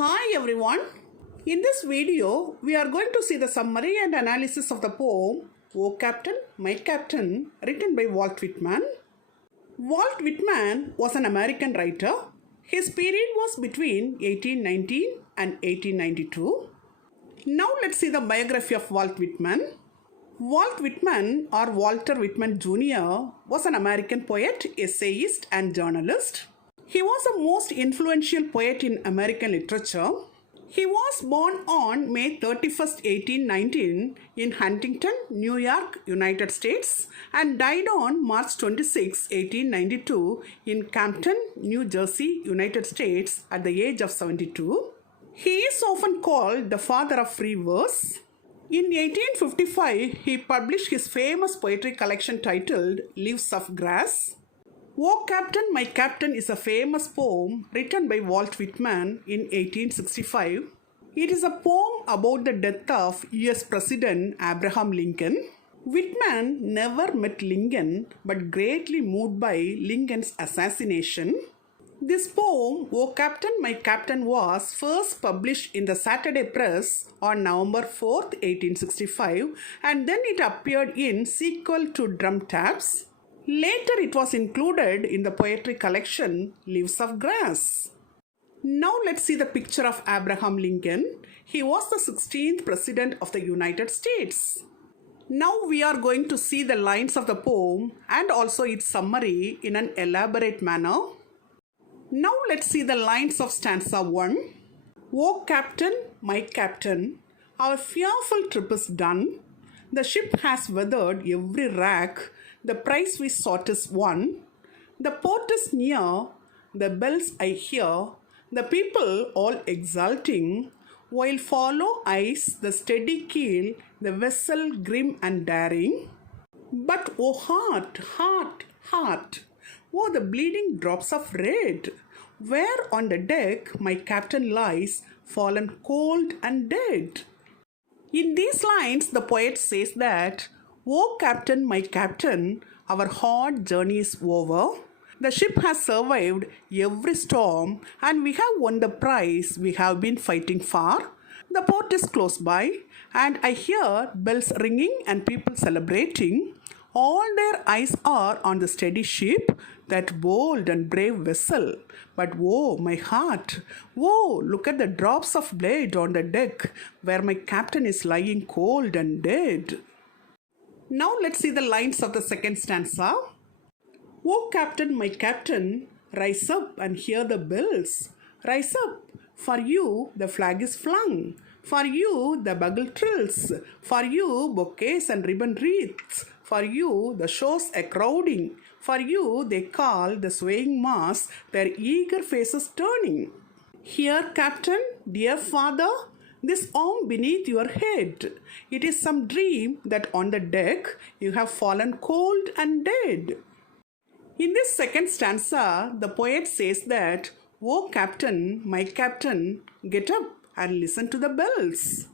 Hi everyone. In this video, we are going to see the summary and analysis of the poem "O Captain, My Captain" written by Walt Whitman. Walt Whitman was an American writer. His period was between 1819 and 1892. Now let's see the biography of Walt Whitman. Walt Whitman, or Walter Whitman Jr., was an American poet, essayist, and journalist. He was the most influential poet in American literature. He was born on May 31st, 1819 in Huntington, New York, United States, and died on March 26, 1892 in Camden, New Jersey, United States at the age of 72. He is often called the father of free verse. In 1855, he published his famous poetry collection titled Leaves of Grass. O Captain, My Captain is a famous poem written by Walt Whitman in 1865. It is a poem about the death of US President Abraham Lincoln. Whitman never met Lincoln but greatly moved by Lincoln's assassination. This poem, O Captain, My Captain, was first published in the Saturday Press on November 4th, 1865, and then it appeared in sequel to Drum Taps. Later, it was included in the poetry collection Leaves of Grass. Now let's see the picture of Abraham Lincoln. He was the 16th President of the United States. Now we are going to see the lines of the poem and also its summary in an elaborate manner. Now let's see the lines of stanza 1. O Captain, my Captain, our fearful trip is done. The ship has weathered every rack. The prize we sought is won. The port is near. The bells I hear. The people all exulting. While follow ice the steady keel, the vessel grim and daring. But oh heart, heart, heart, oh the bleeding drops of red, where on the deck my captain lies, fallen cold and dead. In these lines, the poet says that, O Captain, my Captain, our hard journey is over. The ship has survived every storm and we have won the prize we have been fighting for. The port is close by and I hear bells ringing and people celebrating. All their eyes are on the steady ship, that bold and brave vessel. But woe, my heart, woe, look at the drops of blood on the deck where my captain is lying cold and dead. Now let's see the lines of the second stanza. O Captain, my Captain, rise up and hear the bells. Rise up, for you the flag is flung. For you the bugle trills. For you bouquets and ribbon wreaths. For you the shores are crowding. For you they call the swaying mass, their eager faces turning. Here, Captain, dear father, this arm beneath your head. It is some dream that on the deck you have fallen cold and dead. In this second stanza, the poet says that, O Captain, my Captain, get up and listen to the bells.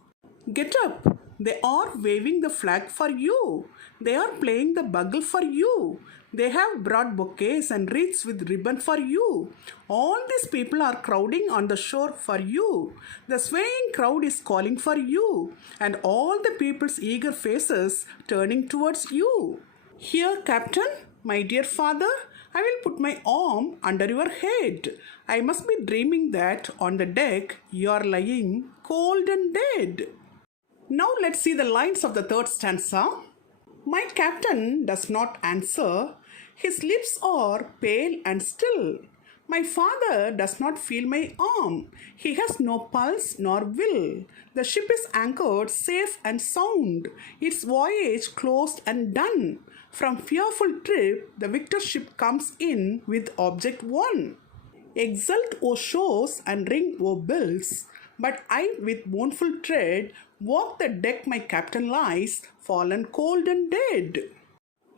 Get up, they are waving the flag for you. They are playing the bugle for you. They have brought bouquets and wreaths with ribbon for you. All these people are crowding on the shore for you. The swaying crowd is calling for you, and all the people's eager faces turning towards you. Here, Captain, my dear father, I will put my arm under your head. I must be dreaming that on the deck you are lying cold and dead. Now let's see the lines of the third stanza. My captain does not answer. His lips are pale and still. My father does not feel my arm. He has no pulse nor will. The ship is anchored safe and sound. Its voyage closed and done. From fearful trip, the victor ship comes in with object won. Exult, O shores, and ring, O bells. But I, with mournful tread, walk the deck my captain lies, fallen cold and dead.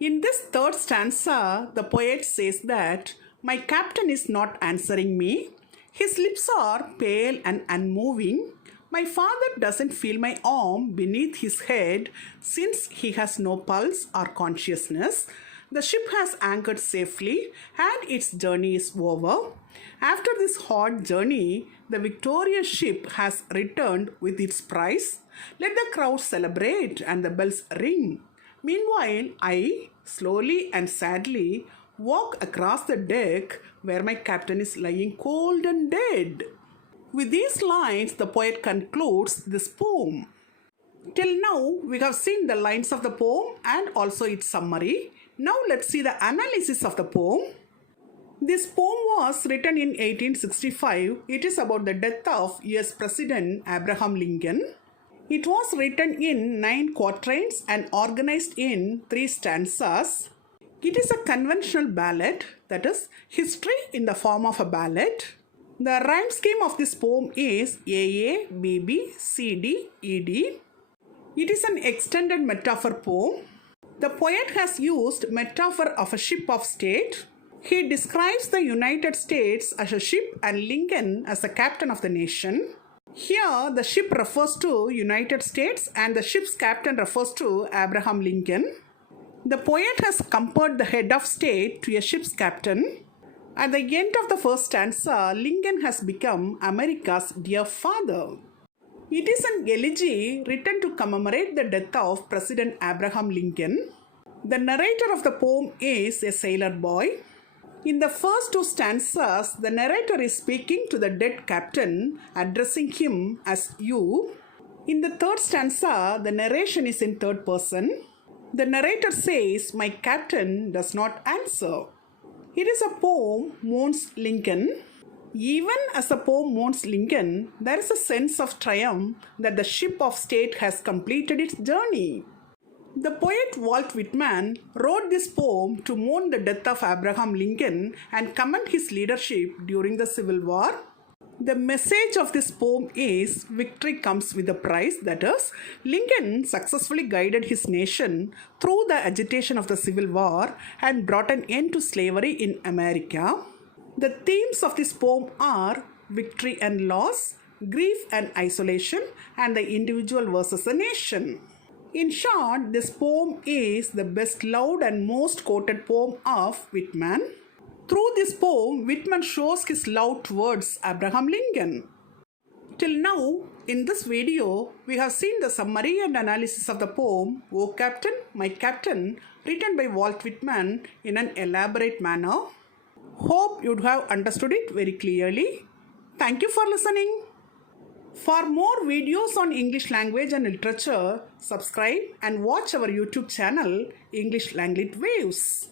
In this third stanza, the poet says that, my captain is not answering me. His lips are pale and unmoving. My father doesn't feel my arm beneath his head since he has no pulse or consciousness. The ship has anchored safely and its journey is over. After this hard journey, the victorious ship has returned with its prize. Let the crowd celebrate and the bells ring. Meanwhile, I, slowly and sadly, walk across the deck where my captain is lying cold and dead. With these lines, the poet concludes this poem. Till now, we have seen the lines of the poem and also its summary. Now let's see the analysis of the poem. This poem was written in 1865. It is about the death of US President Abraham Lincoln. It was written in 9 quatrains and organized in 3 stanzas. It is a conventional ballad, that is, history in the form of a ballad. The rhyme scheme of this poem is AA, BB, CD, ED. It is an extended metaphor poem. The poet has used metaphor of a ship of state. He describes the United States as a ship and Lincoln as the captain of the nation. Here, the ship refers to United States and the ship's captain refers to Abraham Lincoln. The poet has compared the head of state to a ship's captain. At the end of the first stanza, Lincoln has become America's dear father. It is an elegy written to commemorate the death of President Abraham Lincoln. The narrator of the poem is a sailor boy. In the first 2 stanzas, the narrator is speaking to the dead captain, addressing him as you. In the 3rd stanza, the narration is in 3rd person. The narrator says, "My captain does not answer." It is a poem mourns Lincoln. Even as the poem mourns Lincoln, there is a sense of triumph that the ship of state has completed its journey. The poet Walt Whitman wrote this poem to mourn the death of Abraham Lincoln and commend his leadership during the Civil War. The message of this poem is victory comes with a price, that is, Lincoln successfully guided his nation through the agitation of the Civil War and brought an end to slavery in America. The themes of this poem are victory and loss, grief and isolation, and the individual versus the nation. In short, this poem is the best loved and most quoted poem of Whitman. Through this poem, Whitman shows his love towards Abraham Lincoln. Till now, in this video, we have seen the summary and analysis of the poem, "O Captain, My Captain," written by Walt Whitman in an elaborate manner. Hope you'd have understood it very clearly. Thank you for listening. For more videos on English language and literature, subscribe and watch our YouTube channel, English Language Waves.